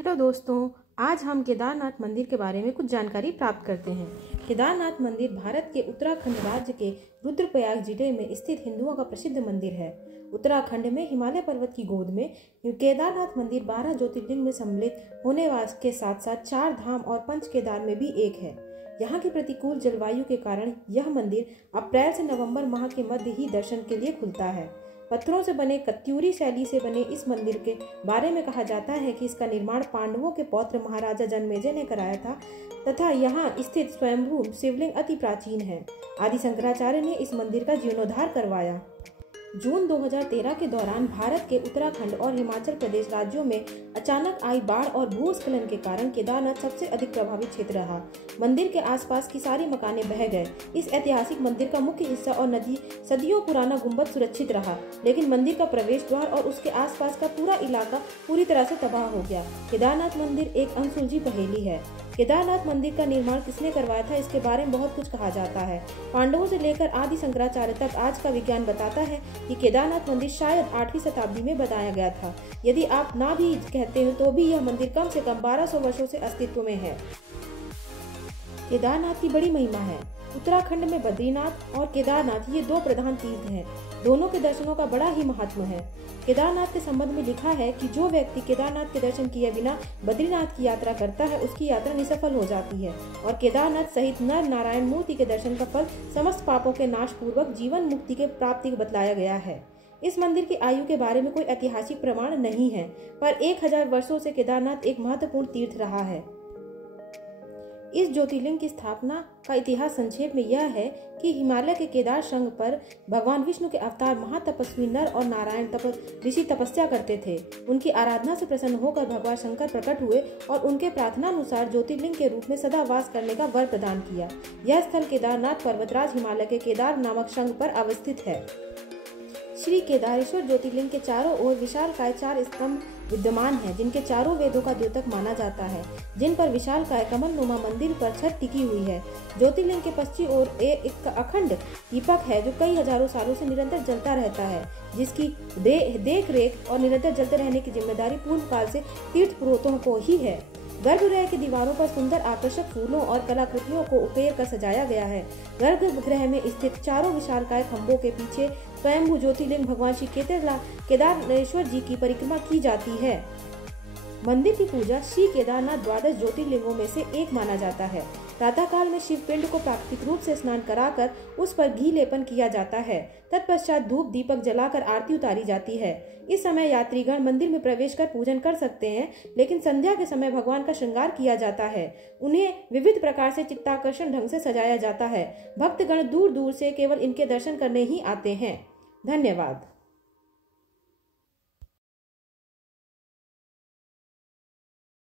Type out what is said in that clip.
Hello दोस्तों, आज हम केदारनाथ मंदिर के बारे में कुछ जानकारी प्राप्त करते हैं। केदारनाथ मंदिर भारत के उत्तराखंड राज्य के रुद्रप्रयाग जिले में स्थित हिंदुओं का प्रसिद्ध मंदिर है। उत्तराखंड में हिमालय पर्वत की गोद में केदारनाथ मंदिर 12 ज्योतिर्लिंग में सम्मिलित होने के साथ साथ 4 धाम और 5 केदार में भी एक है। यहाँ की प्रतिकूल जलवायु के कारण यह मंदिर अप्रैल से नवंबर माह के मध्य ही दर्शन के लिए खुलता है। पत्थरों से बने कत्यूरी शैली से बने इस मंदिर के बारे में कहा जाता है कि इसका निर्माण पांडवों के पौत्र महाराजा जनमेजय ने कराया था तथा यहाँ स्थित स्वयंभू शिवलिंग अति प्राचीन है। आदि शंकराचार्य ने इस मंदिर का जीर्णोद्धार करवाया। जून 2013 के दौरान भारत के उत्तराखंड और हिमाचल प्रदेश राज्यों में अचानक आई बाढ़ और भूस्खलन के कारण केदारनाथ सबसे अधिक प्रभावित क्षेत्र रहा। मंदिर के आसपास की सारी मकानें बह गए। इस ऐतिहासिक मंदिर का मुख्य हिस्सा और नदी सदियों पुराना गुंबद सुरक्षित रहा, लेकिन मंदिर का प्रवेश द्वार और उसके आसपास का पूरा इलाका पूरी तरह से तबाह हो गया। केदारनाथ मंदिर एक अनसुलझी पहेली है। केदारनाथ मंदिर का निर्माण किसने करवाया था, इसके बारे में बहुत कुछ कहा जाता है। पांडवों से लेकर आदि शंकराचार्य तक आज का विज्ञान बताता है कि केदारनाथ मंदिर शायद 8वीं शताब्दी में बनाया गया था। यदि आप ना भी कहते हो तो भी यह मंदिर कम से कम 1200 वर्षों से अस्तित्व में है। केदारनाथ की बड़ी महिमा है। उत्तराखंड में बद्रीनाथ और केदारनाथ ये 2 प्रधान तीर्थ हैं। दोनों के दर्शनों का बड़ा ही महत्व है। केदारनाथ के संबंध में लिखा है कि जो व्यक्ति केदारनाथ के दर्शन किए बिना बद्रीनाथ की यात्रा करता है उसकी यात्रा निसफल हो जाती है और केदारनाथ सहित नर नारायण मूर्ति के दर्शन का फल समस्त पापों के नाश पूर्वक जीवन मुक्ति के प्राप्ति बतलाया गया है। इस मंदिर की आयु के बारे में कोई ऐतिहासिक प्रमाण नहीं है, पर 1000 वर्षों से केदारनाथ एक महत्वपूर्ण तीर्थ रहा है। इस ज्योतिर्लिंग की स्थापना का इतिहास संक्षेप में यह है कि हिमालय के केदार शृंग पर भगवान विष्णु के अवतार महातपस्वी नर और नारायण ऋषि तपस्या करते थे। उनकी आराधना से प्रसन्न होकर भगवान शंकर प्रकट हुए और उनके प्रार्थना अनुसार ज्योतिर्लिंग के रूप में सदा वास करने का वर प्रदान किया। यह स्थल केदारनाथ पर्वतराज हिमालय के केदार नामक शृंग पर अवस्थित है। श्री केदारेश्वर ज्योतिर्लिंग के चारों ओर विशालकाय 4 स्तंभ विद्यमान हैं, जिनके चारों वेदों का द्योतक माना जाता है, जिन पर विशालकाय कमलनुमा मंदिर पर छत टिकी हुई है। ज्योतिर्लिंग के पश्चिमी ओर एक अखंड दीपक है जो कई हजारों सालों से निरंतर जलता रहता है, जिसकी देख रेख और निरंतर जलते रहने की जिम्मेदारी पूर्व काल से तीर्थ पुरोहितों को ही है। गर्भगृह की दीवारों पर सुंदर आकर्षक फूलों और कलाकृतियों को उकेर कर सजाया गया है। गर्भगृह में स्थित चारों विशालकाय खंभों के पीछे स्वयंभू ज्योतिर्लिंग भगवान श्री केदारेश्वर जी की परिक्रमा की जाती है। मंदिर की पूजा श्री केदारनाथ 12 ज्योतिर्लिंगों में से एक माना जाता है। प्रातःकाल में शिव पिंड को प्राकृतिक रूप से स्नान कराकर उस पर घी लेपन किया जाता है। तत्पश्चात धूप दीपक जलाकर आरती उतारी जाती है। इस समय यात्रीगण मंदिर में प्रवेश कर पूजन कर सकते हैं, लेकिन संध्या के समय भगवान का श्रृंगार किया जाता है। उन्हें विविध प्रकार से चित्ताकर्षण ढंग से सजाया जाता है। भक्तगण दूर दूर से केवल इनके दर्शन करने ही आते हैं। धन्यवाद।